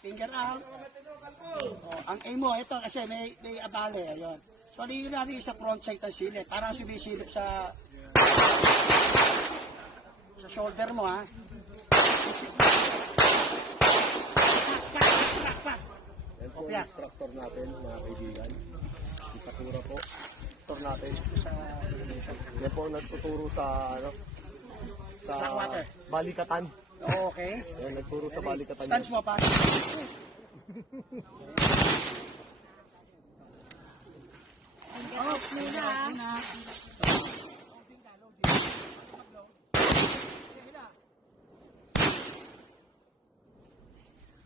finger out. Ang aim mo, ito kasi may abale, ayun. So, nari sa front sight ng silip. Parang sumisilip sa shoulder mo, ha. Yan po ang instructor natin, mga kaibigan. Ipakura po. Instructor natin. Yan po ang nagtuturo sa, sa Blackwater. balikatan. Okay. Yan, nagturo sa balikatan. Stance mo pa. Off muna.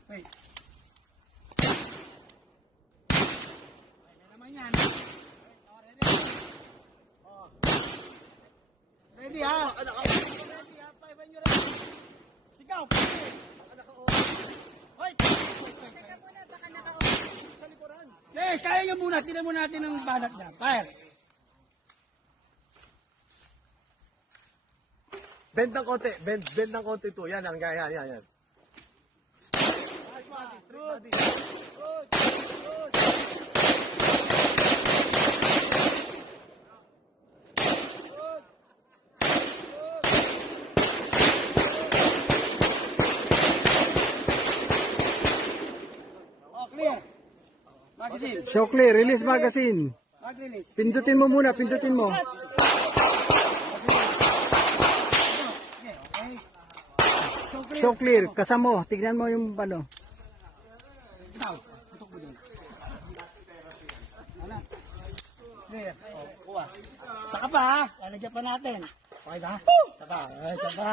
Wait. Naman yan. Ready ha? Ready ha? When you're ready. Sigaw! Hoy! Teka muna, baka naka-off. Sa likuran. Yes, kaya nyo muna. Tinan mo natin ang banat niya. Fire! Bend ng konti. Bend ng konti to. Yan. Nice one. Good. Good. Good. Oh, clear. Magazine. Show clear, release magazine. Mag-release. Pindutin mo muna, pindutin mo. Okay, okay. So clear. Show clear, kasama mo. Tignan mo yung ano. Ikaw, tutok mo dun. Ano? Clear. Oh, kuha. Saka pa ha. Lalagyan pa natin. Okay ba? Saka. Saka.